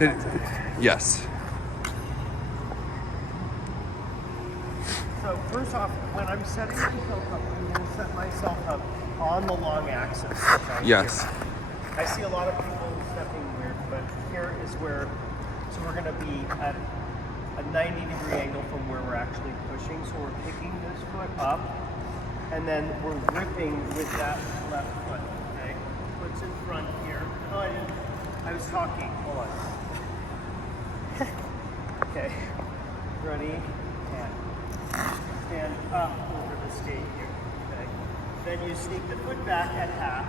Yes. So first off, when I'm setting myself up, I'm going to set myself up on the long axis. Yes. Here. I see a lot of people stepping weird, but here is where, so we're going to be at a 90-degree angle from where we're actually pushing. So we're picking this foot up, and then we're gripping with that left foot, okay? Foot's in front here. Oh, I was talking. Hold on. Okay. Ready? And stand up over the skate here, okay? Then you sneak the foot back at half,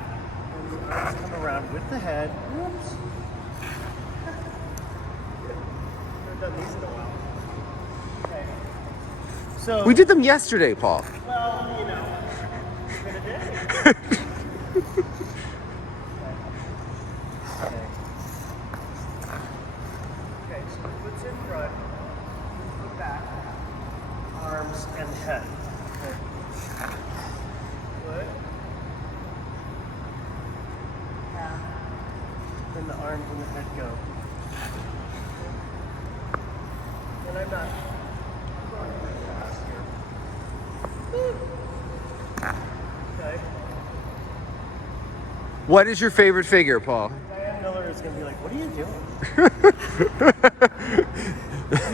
and the arms come around with the head. Whoops. I've done these in a while. Okay. So We did them yesterday, Paul. well, you know, it's been a day. Okay, so the foot's in front, foot back, arms and head. Okay. Foot, half, then the arms and the head go. And I'm not going very fast here. Okay. What is your favorite figure, Paul? Diane Miller is going to be like, what are you doing?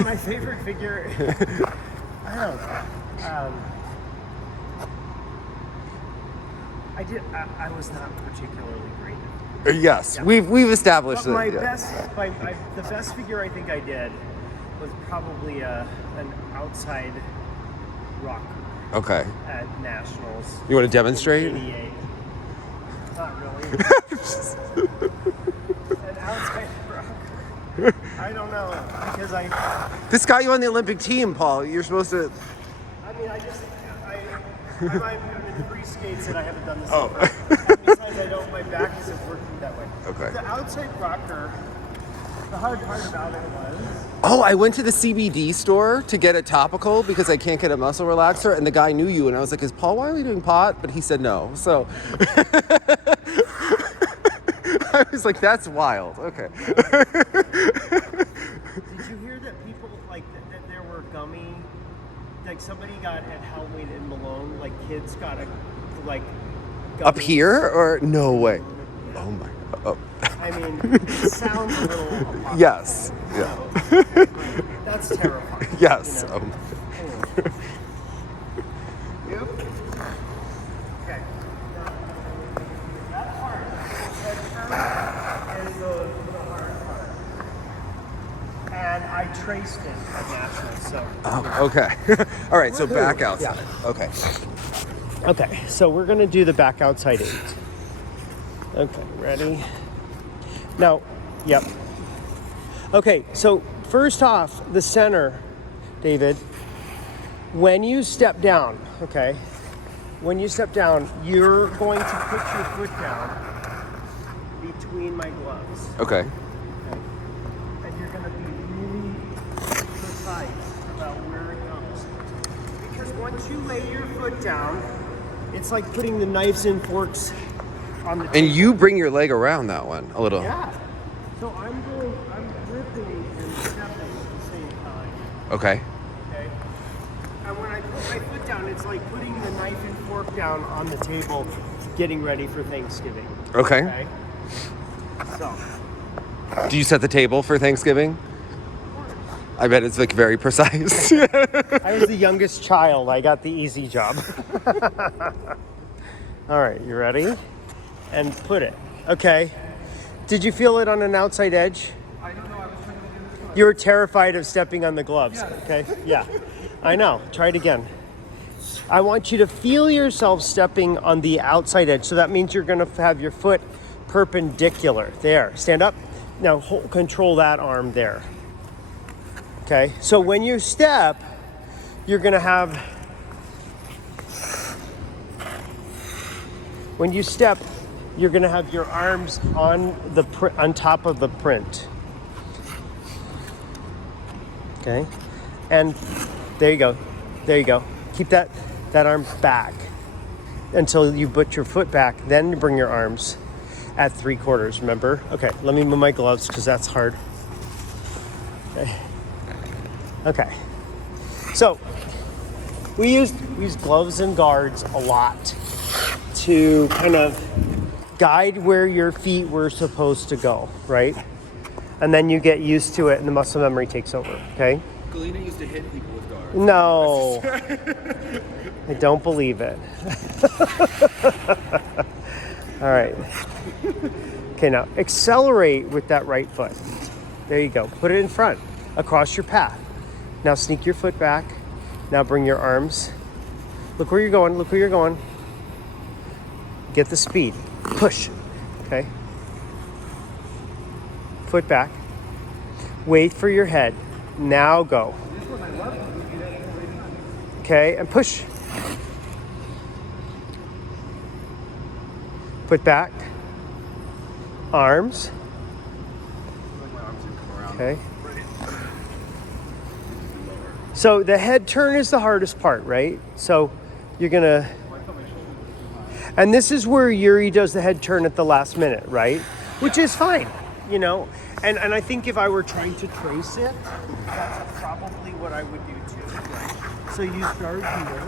My favorite figure, I don't know. I was not particularly great. Yes, Yeah. we've established But that. the best figure I think I did was probably an outside rocker Okay. at Nationals. You want to demonstrate? 88. Not really. An outside rocker. I don't know because This got you on the Olympic team, Paul. You're supposed to. I mean, I might have been free skates and I haven't done this. Oh. And besides, my back isn't working that way. Okay. The outside rocker, the hard part about it was, Oh, I went to the CBD store to get a topical because I can't get a muscle relaxer, and the guy knew you, and I was like, "Is Paul Wiley doing pot?" But he said no. So I was like, "That's wild." Okay. did you hear that people, like, that there were gummy, like somebody got at Halloween in Malone, like kids got like, Up gummies. here or no way? Oh my. Oh. I mean, it sounds a little apocalyptic. Yes. Yeah. So, that's terrifying. Yes. You know? Anyway. You? Okay. Now, that part, head turn, is the hard part. And I traced it at National, so. Oh, okay. All right. So back outside. Okay. Okay, so we're gonna do the back outside 8. Okay, ready? Now, yep. Okay, so first off, the center, David, when you step down, okay, when you step down, you're going to put your foot down between my gloves. Okay. And you're going to be really precise about where it goes. Because once you lay your foot down, it's like putting the knives and forks on the table. And you bring your leg around that one a little. Yeah. So I'm gripping and stepping at the same time. Okay. Okay. And when I put my foot down, it's like putting the knife and fork down on the table, getting ready for Thanksgiving. Okay. So. Do you set the table for Thanksgiving? I bet it's like very precise. I was the youngest child. I got the easy job. All right, you ready? And put it. Okay. Did you feel it on an outside edge? I don't know. I was trying to do this one. You were terrified of stepping on the gloves. Yeah. Okay. Yeah. I know. Try it again. I want you to feel yourself stepping on the outside edge. So that means you're going to have your foot perpendicular. There. Stand up. Now control that arm there. Okay, so when you step, you're gonna have, your arms on on top of the print. Okay, and there you go. Keep that arm back until you put your foot back. Then you bring your arms at 3/4. Remember? Okay, let me move my gloves because that's hard. Okay. So we use gloves and guards a lot to kind of guide where your feet were supposed to go, right? And then you get used to it and the muscle memory takes over, okay? Galena used to hit people with guards. No. I don't believe it. All right. Okay, now accelerate with that right foot. There you go. Put it in front, across your path. Now sneak your foot back. Now bring your arms. Look where you're going. Look where you're going. Get the speed. Push. Okay. Foot back. Wait for your head. Now go. Okay, and push. Foot back. Arms. Okay. So the head turn is the hardest part, right? So you're gonna, and this is where Yuri does the head turn at the last minute, right? Which is fine, you know? And I think if I were trying to trace it, that's probably what I would do too, right? So you start here,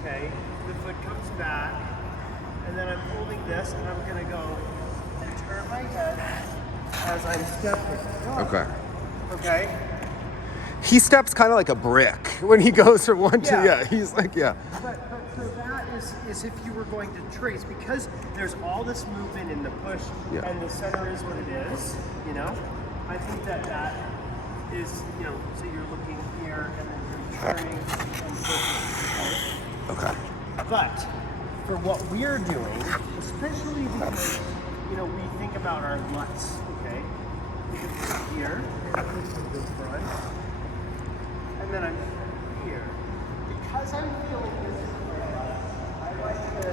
okay? The foot comes back, and then I'm holding this, and I'm gonna go and turn my head as I'm stepping. Okay. Okay? He steps kind of like a brick when he goes from one to, Yeah. yeah, he's like, yeah. But so that is if you were going to trace, because there's all this movement in the push, Yeah. and the center is what it is, you know? I think that is, you know, so you're looking here, and then you're turning and pushing. Okay. But for what we're doing, especially because, you know, we think about our lutz, okay? Because we're here, and this is the front, and then I'm here. Because I'm feeling this is my butt, I like to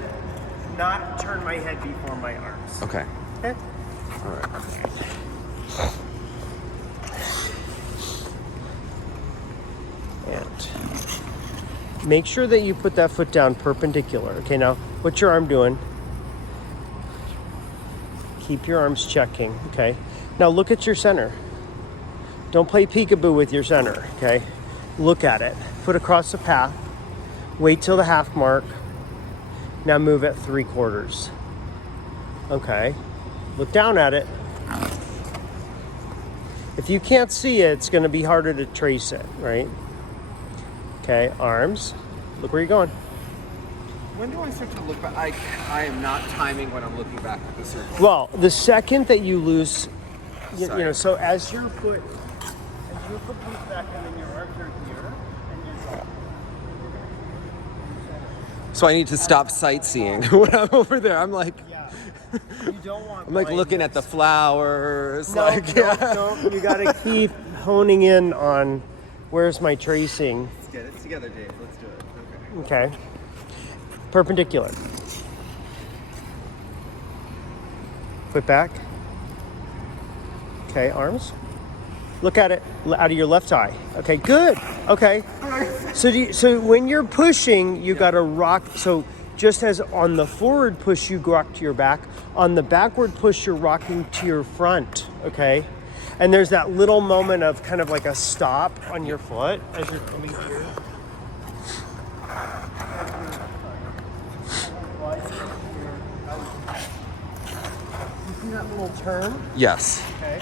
not turn my head before my arms. Okay. Okay? All right. And make sure that you put that foot down perpendicular. Okay, now what's your arm doing? Keep your arms checking, okay? Now look at your center. Don't play peekaboo with your center, okay? Look at it. Foot across the path. Wait till the half mark. Now move at 3/4. Okay. Look down at it. If you can't see it, it's going to be harder to trace it, right? Okay, arms. Look where you're going. When do I start to look back? I am not timing when I'm looking back at the circle. Well, the second that you lose, you Sorry. know, so as your foot comes back and then your arms are here, and you're going. So I need to stop sightseeing when I'm over there. I'm like, Yeah. You don't want. I'm like looking at the flowers. No, like, no, yeah. no. You got to keep honing in on where's my tracing. Let's get it together, Dave. Let's do it. Okay. Okay. Perpendicular. Foot back. Okay, arms. Look at it out of your left eye. Okay, good. Okay. So when you're pushing, you got to rock. So just as on the forward push, you rock to your back. On the backward push, you're rocking to your front. Okay. And there's that little moment of kind of like a stop on your foot as you're coming here. You see that little turn? Yes. Okay.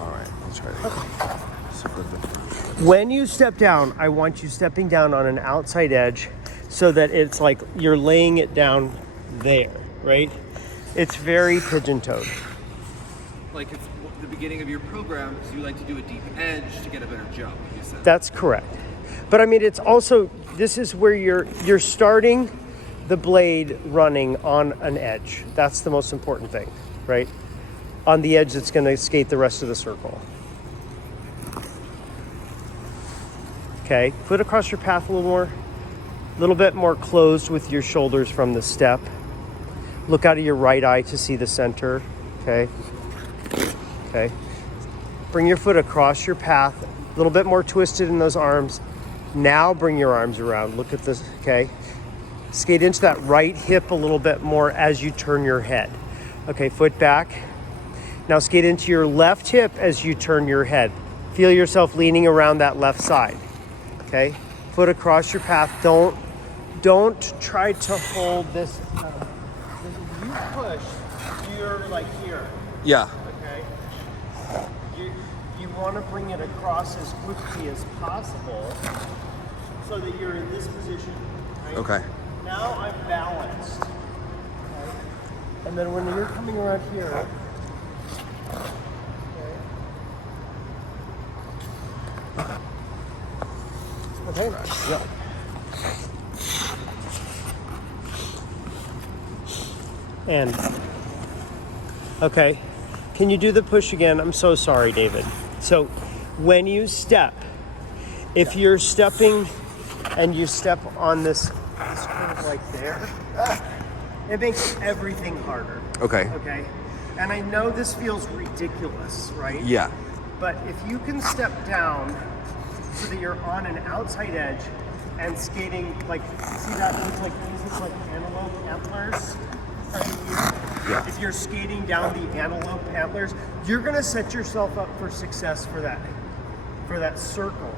All right. I'll try to. So flip it. When you step down, I want you stepping down on an outside edge so that it's like you're laying it down there, right? It's very pigeon-toed. Like it's the beginning of your program because you like to do a deep edge to get a better jump. You said. That's correct. But I mean, it's also, this is where you're starting the blade running on an edge. That's the most important thing, right? On the edge that's going to skate the rest of the circle. Okay, foot across your path a little bit more closed with your shoulders from the step. Look out of your right eye to see the center, okay? Okay. Bring your foot across your path, a little bit more twisted in those arms. Now bring your arms around, look at this, okay? Skate into that right hip a little bit more as you turn your head. Okay, foot back. Now skate into your left hip as you turn your head. Feel yourself leaning around that left side. Okay? Foot across your path. Don't try to hold this. You push, you're like here. Yeah. Okay? You want to bring it across as quickly as possible so that you're in this position. Right? Okay. Now I'm balanced. Okay? And then when you're coming around here, okay? Yeah. And okay, can you do the push again? I'm so sorry, David. So when you step, if you're stepping and you step on this curve like there, it makes everything harder. Okay. Okay? And I know this feels ridiculous, right? Yeah. But if you can step down so that you're on an outside edge and skating, like, see that looks like, these look like antelope antlers right here. Yeah. If you're skating down the antelope antlers, you're gonna set yourself up for success for that circle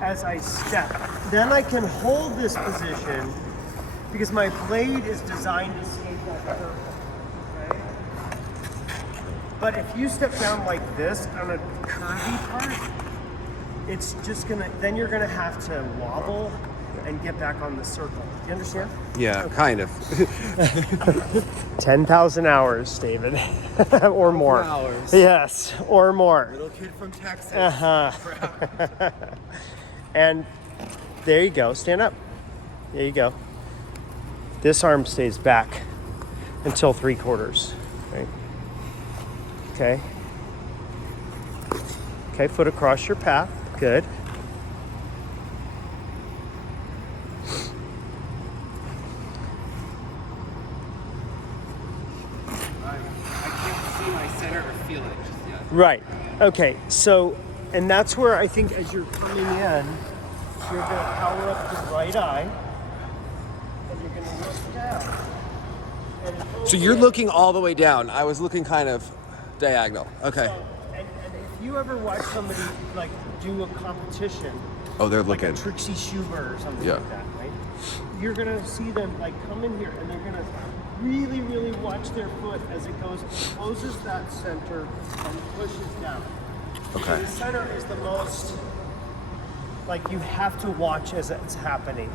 as I step. Then I can hold this position because my blade is designed to skate that circle. Okay? But if you step down like this on a curvy part, it's just gonna, then you're gonna have to wobble and get back on the circle. Do you understand? Yeah, kind of. 10,000 hours, David. Or more. Hours. Yes, or more. Little kid from Texas. Uh-huh. And there you go. Stand up. There you go. This arm stays back until 3/4. Right? Okay. Okay, foot across your path. Good. I can't see my center or feel it just yet. Right. Okay. So, and that's where I think as you're coming in, you're going to power up the right eye, and you're going to look down. And So you're looking all the way down. I was looking kind of diagonal. Okay. And if you ever watch somebody like do a competition, Oh, they're like a looking. Trixie Schubert or something Yeah. like that, right? You're gonna see them like come in here, and they're gonna really, really watch their foot as it goes, closes that center and pushes down. Okay. The center is the most, like, you have to watch as it's happening.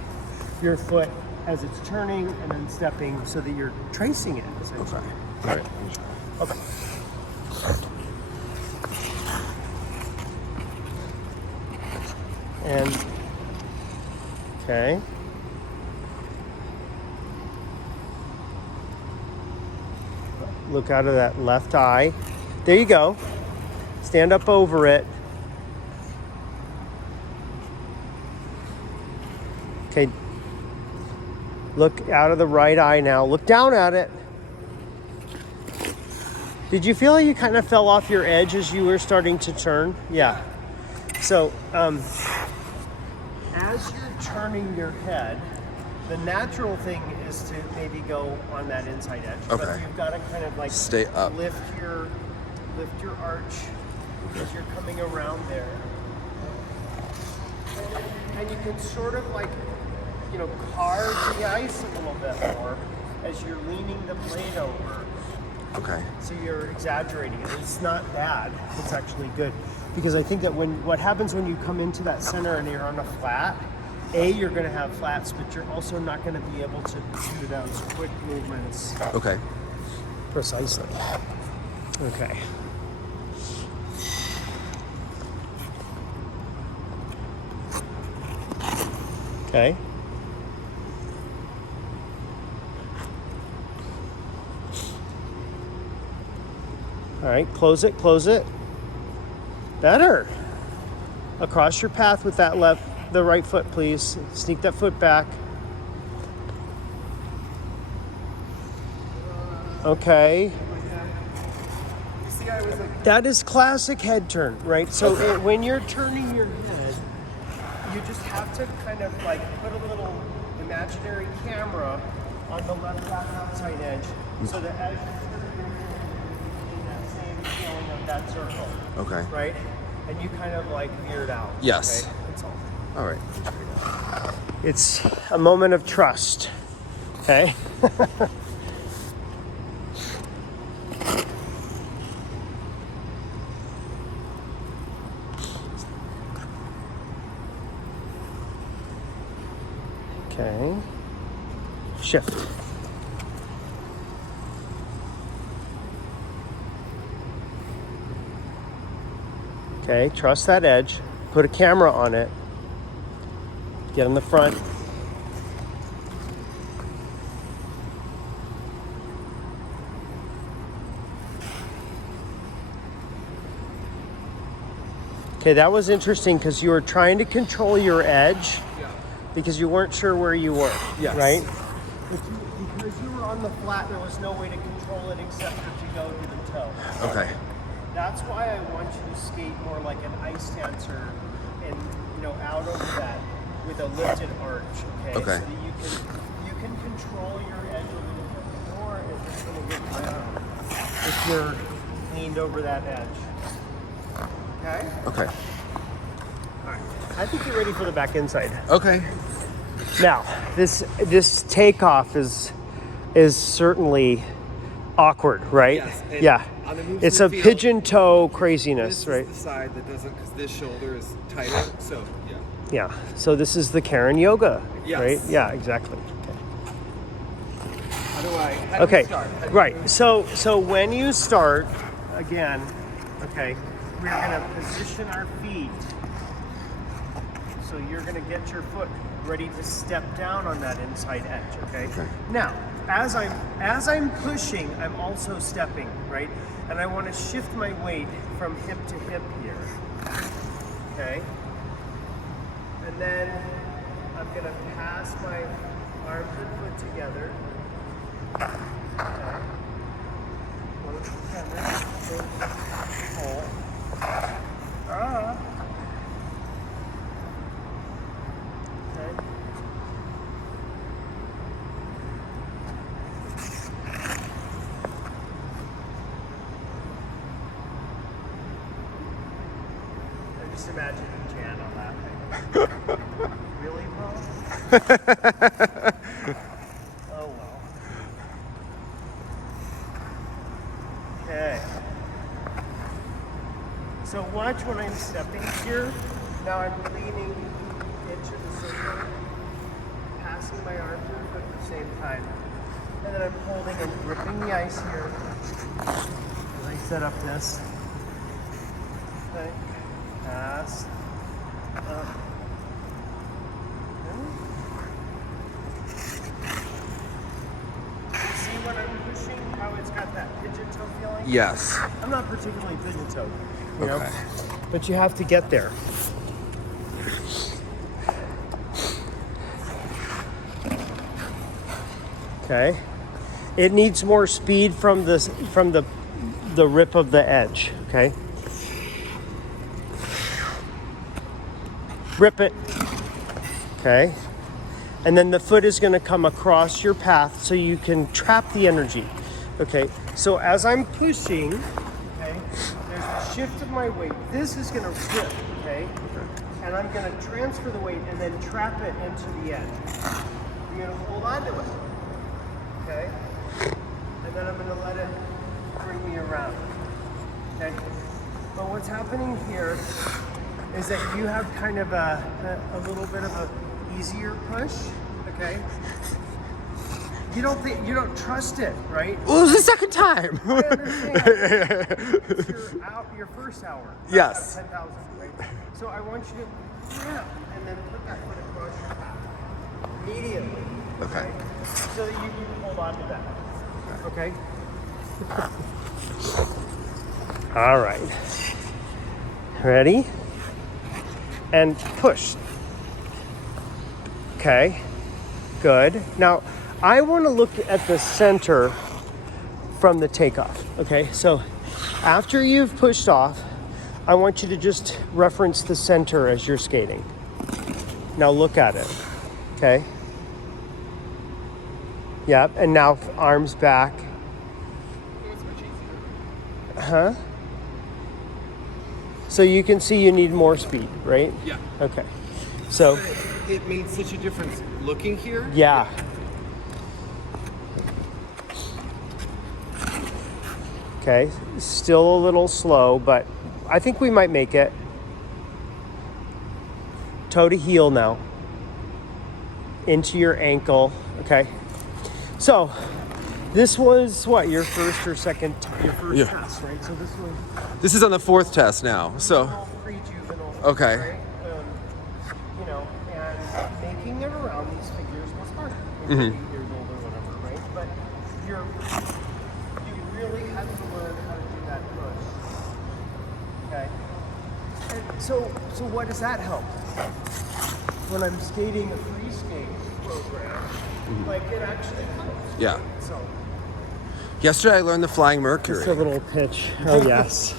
Your foot as it's turning and then stepping so that you're tracing it, essentially. Okay. All right. Okay. And, okay. Look out of that left eye. There you go. Stand up over it. Okay. Look out of the right eye now. Look down at it. Did you feel like you kind of fell off your edge as you were starting to turn? Yeah. So, as you're turning your head, the natural thing is to maybe go on that inside edge. But Okay. you've got to kind of like Stay up. lift your arch as you're coming around there. And you can sort of like, carve the ice a little bit more as you're leaning the blade over. Okay. So you're exaggerating it. It's not bad. It's actually good. Because I think that what happens when you come into that center and you're on a flat, you're going to have flats, but you're also not going to be able to do those quick movements Okay. precisely. Okay. Okay. All right, close it, close it. Better. Across your path with that the right foot, please. Sneak that foot back. Okay. That is classic head turn, right? So when you're turning your head, you just have to kind of like put a little imaginary camera on the left back outside edge so that as you turn your head in that same that circle, Okay. right? And you kind of like veered out. Yes. Okay? That's all. All right. It's a moment of trust. Okay. Okay. Shift. Okay, trust that edge. Put a camera on it. Get in the front. Okay, that was interesting because you were trying to control your edge because you weren't sure where you were, Yes. right? Because you were on the flat, there was no way to control it except for to go to the toe. Okay. That's why I want you to skate more like an ice dancer and, out over that with a lifted arch, okay? Okay. So that you can control your edge a little bit more if it's going to get down. If you're leaned over that edge. Okay? Okay. All right. I think you're ready for the back inside. Okay. Now, this takeoff is certainly awkward, right? Yes, and Yeah. on the moves It's in a the field, pigeon toe craziness, This right? is the side that doesn't, because this shoulder is tighter. So yeah. Yeah. So this is the Karen yoga, Yes. right? Yeah, exactly. How do we Okay. start? How do we- Right. So when you start, again, okay, we're gonna position our feet. So you're gonna get your foot ready to step down on that inside edge, okay? Okay. Now, as I'm pushing, I'm also stepping, right? And I want to shift my weight from hip to hip here. Okay? And then I'm gonna pass my arms and foot together. Okay. One together. Pull. Ah. Okay. I just imagine Jan on laughing. Really, Paul? Oh well. Okay. So watch when I'm stepping here. Now I'm leaning into the circle, passing my arms and foot at the same time. And then I'm holding and gripping the ice here as I set up this. Okay. Pass. Up. See when I'm pushing how it's got that pigeon toe feeling? Yes. I'm not particularly pigeon toed, you know? Okay. But you have to get there. Okay. It needs more speed from the rip of the edge, okay? Rip it. Okay. And then the foot is going to come across your path so you can trap the energy. Okay. So as I'm pushing, okay, there's a shift of my weight. This is going to rip, okay? And I'm going to transfer the weight and then trap it into the edge. You're going to hold on to it. Okay? And then I'm going to let it bring me around. Okay? But what's happening here is that you have kind of a little bit of a easier push, okay? You don't trust it, right? Well, it was the second time. I understand. It's your first hour. Yes. 10,000, right? So I want you to grab and then put that foot across your back immediately. Okay. So that you can hold on to that. Okay? All right. Ready? And push. Okay. Good. Now, I want to look at the center from the takeoff. Okay. So after you've pushed off, I want you to just reference the center as you're skating. Now look at it. Okay. Yep. And now arms back. Huh? So you can see you need more speed, right? Yeah. Okay. So, It made such a difference looking here. yeah. Okay, still a little slow, but I think we might make it. Toe to heel now. Into your ankle, okay? So, this was what, your first or second, your first Yeah. test, right? So this was This is on the 4th test now. So, pre-juvenile. Okay. Right? You know, and making it around these figures was hard. Mm-hmm. 8 years old or whatever, right? But you really had to learn how to do that push. Okay. And so what does that help? When I'm skating a free skate program, like it actually helps. yeah. So Yesterday I learned the Flying Mercury. just a little pitch. Oh yes.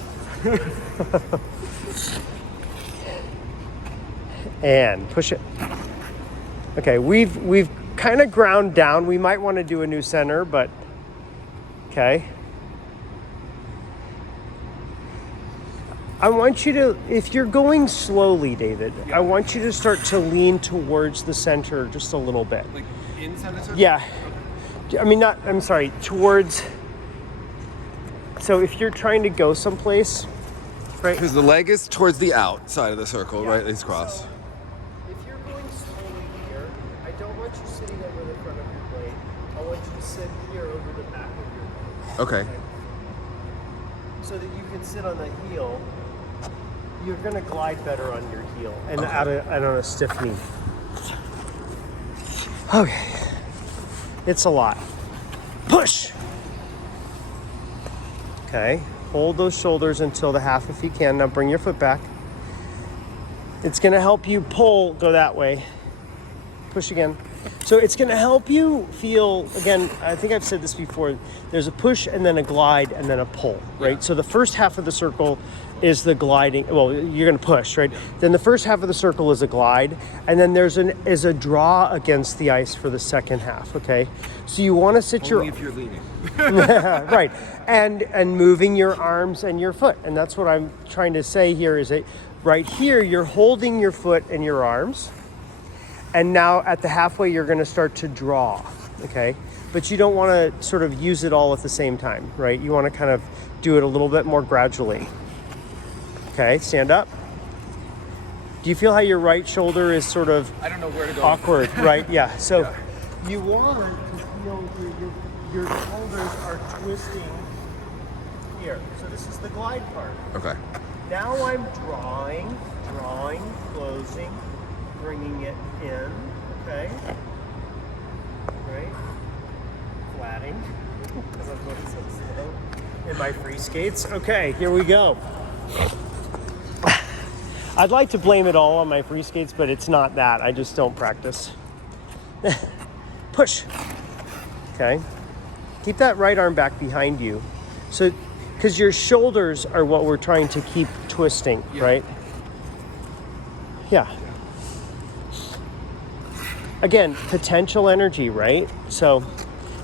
And push it. Okay, we've kind of ground down. We might want to do a new center, but okay. I want you to, if you're going slowly, David, I want you to start to lean towards the center just a little bit. Like inside the circle? Yeah. I'm sorry, towards. So if you're trying to go someplace, right? Because the leg is towards the outside of the circle, Yeah. right? It's crossed. So, if you're going slowly here, I don't want you sitting over the front of your blade. I want you to sit here over the back of your blade. Okay. So that you can sit on the heel. You're going to glide better on your heel and Okay. and on a stiff knee. Okay. It's a lot. Push! Okay. Hold those shoulders until the half if you can. Now bring your foot back. It's going to help you pull, go that way. Push again. So it's going to help you feel, again, I think I've said this before, there's a push and then a glide and then a pull, right? Yeah. So the first half of the circle is the gliding, well, you're going to push, right? Yeah. Then the first half of the circle is a glide, and then there's a draw against the ice for the second half, okay? So you want to sit Only if you're leaning. right, and moving your arms and your foot, and that's what I'm trying to say here is that right here you're holding your foot and your arms, and now at the halfway you're going to start to draw, okay? But you don't want to sort of use it all at the same time, right? You want to kind of do it a little bit more gradually. Okay, stand up. Do you feel how your right shoulder is sort of I don't know where to go. awkward, right? Yeah. So you want to feel your shoulders are twisting here. So this is the glide part. Okay. Now I'm drawing, closing, bringing it in. Okay. Right. Flatting. Because I'm going so slow in my free skates. Okay, here we go. I'd like to blame it all on my free skates, but it's not that. I just don't practice. Push. Okay. Keep that right arm back behind you. So, because your shoulders are what we're trying to keep twisting, Yeah. right? Yeah. Again, potential energy, right? So,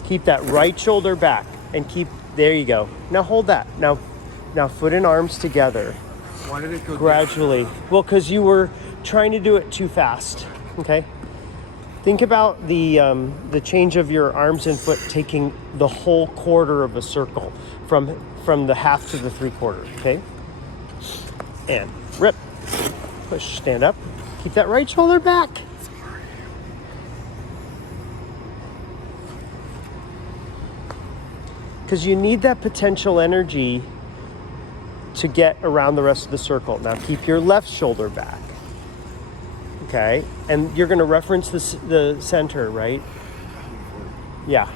keep that right shoulder back and there you go. Now hold that. Now foot and arms together. Why did it go Gradually. Well, because you were trying to do it too fast. Okay. Think about the change of your arms and foot taking the whole quarter of a circle from the half to the 3/4. Okay. And rip. Push. Stand up. Keep that right shoulder back. Because you need that potential energy to get around the rest of the circle. Now keep your left shoulder back. Okay, and you're going to reference the center, right? Yeah.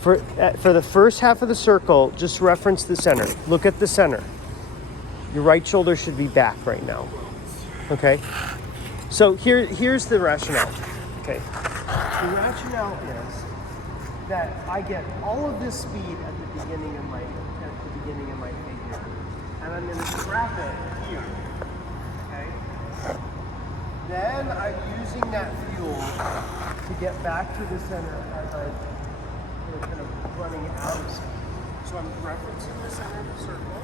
For the first half of the circle, just reference the center. Look at the center. Your right shoulder should be back right now. Okay. So here's the rationale. Okay. The rationale is that I get all of this speed at the beginning of my figure, and I'm going to trap it here. Okay. Then I'm using that fuel to get back to the center as I'm kind of running out of speed. So I'm referencing the center of the circle.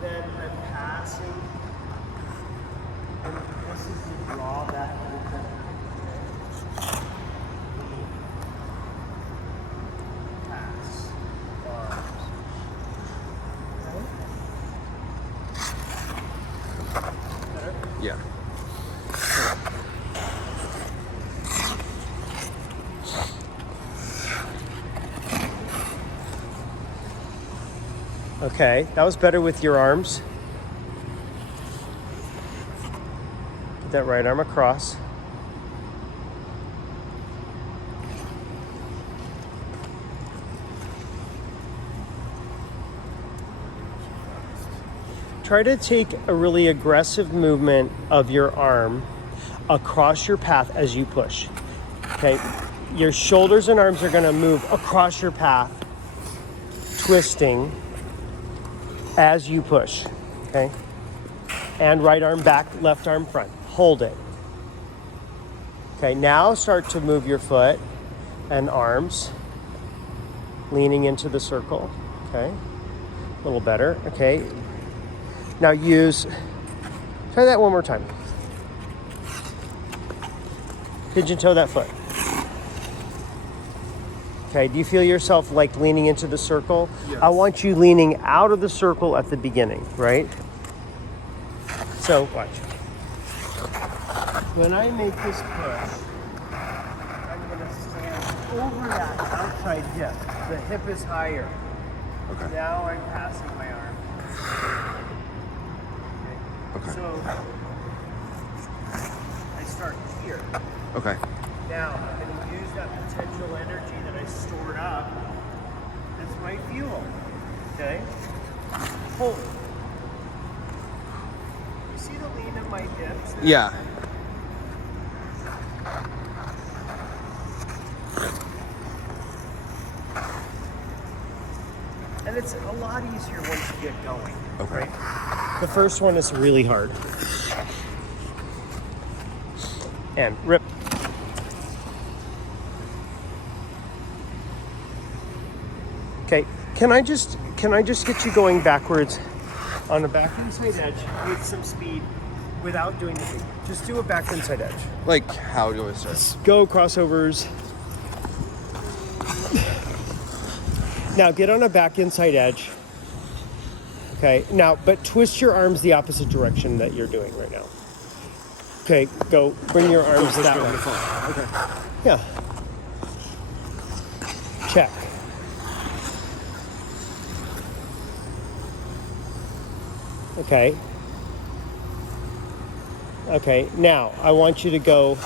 Then I'm passing. And this is to draw that open. Pass. Arms. Okay? Better? Yeah. Okay, that was better with your arms. Get that right arm across. Try to take a really aggressive movement of your arm across your path as you push. Okay, your shoulders and arms are going to move across your path, twisting as you push. Okay, and right arm back, left arm front. Hold it. Okay, now start to move your foot and arms, leaning into the circle. Okay, a little better. Okay, now try that one more time. Pigeon toe that foot. Okay, do you feel yourself like leaning into the circle? Yes. I want you leaning out of the circle at the beginning, right? So, watch. When I make this push, I'm gonna stand over that outside hip. The hip is higher. Okay. Now I'm passing my arm. Okay. So, I start here. Okay. Now, I'm going to use that potential energy that I stored up as my fuel. Okay? Hold. You see the lean of my hips? Yeah. And it's a lot easier once you get going. Okay. Right? The first one is really hard. And rip. Okay, can I just get you going backwards on the back inside edge with some speed without doing anything? Just do a back inside edge. Like, how do I start? Go crossovers. Now get on a back inside edge. Okay, now, but twist your arms the opposite direction that you're doing right now. Okay, go, bring your arms that way. Okay. Yeah. Check. Okay. Okay, now I want you to go,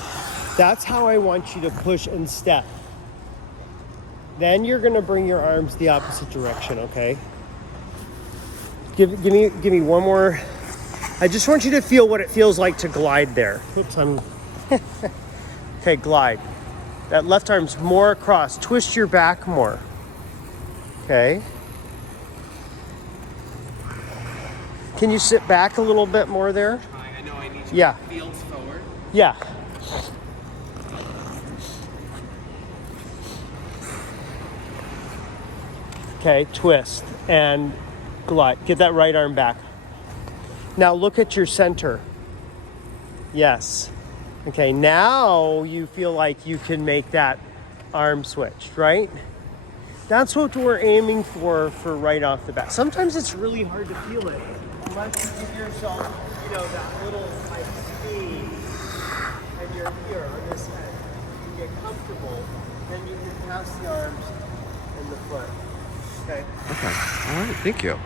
that's how I want you to push and step. Then you're gonna bring your arms the opposite direction, okay? Give me one more. I just want you to feel what it feels like to glide there. Oops, okay, glide. That left arm's more across. Twist your back more. Okay. Can you sit back a little bit more there? I know I need to Yeah. fields forward. Yeah. Okay, twist and glide. Get that right arm back. Now look at your center. Yes. Okay, now you feel like you can make that arm switch, right? That's what we're aiming for right off the bat. Sometimes it's really hard to feel it unless you give yourself, that little like speed and you're here on this end. You get comfortable, then you can pass the arms and the foot. Okay. Okay. All right. Thank you.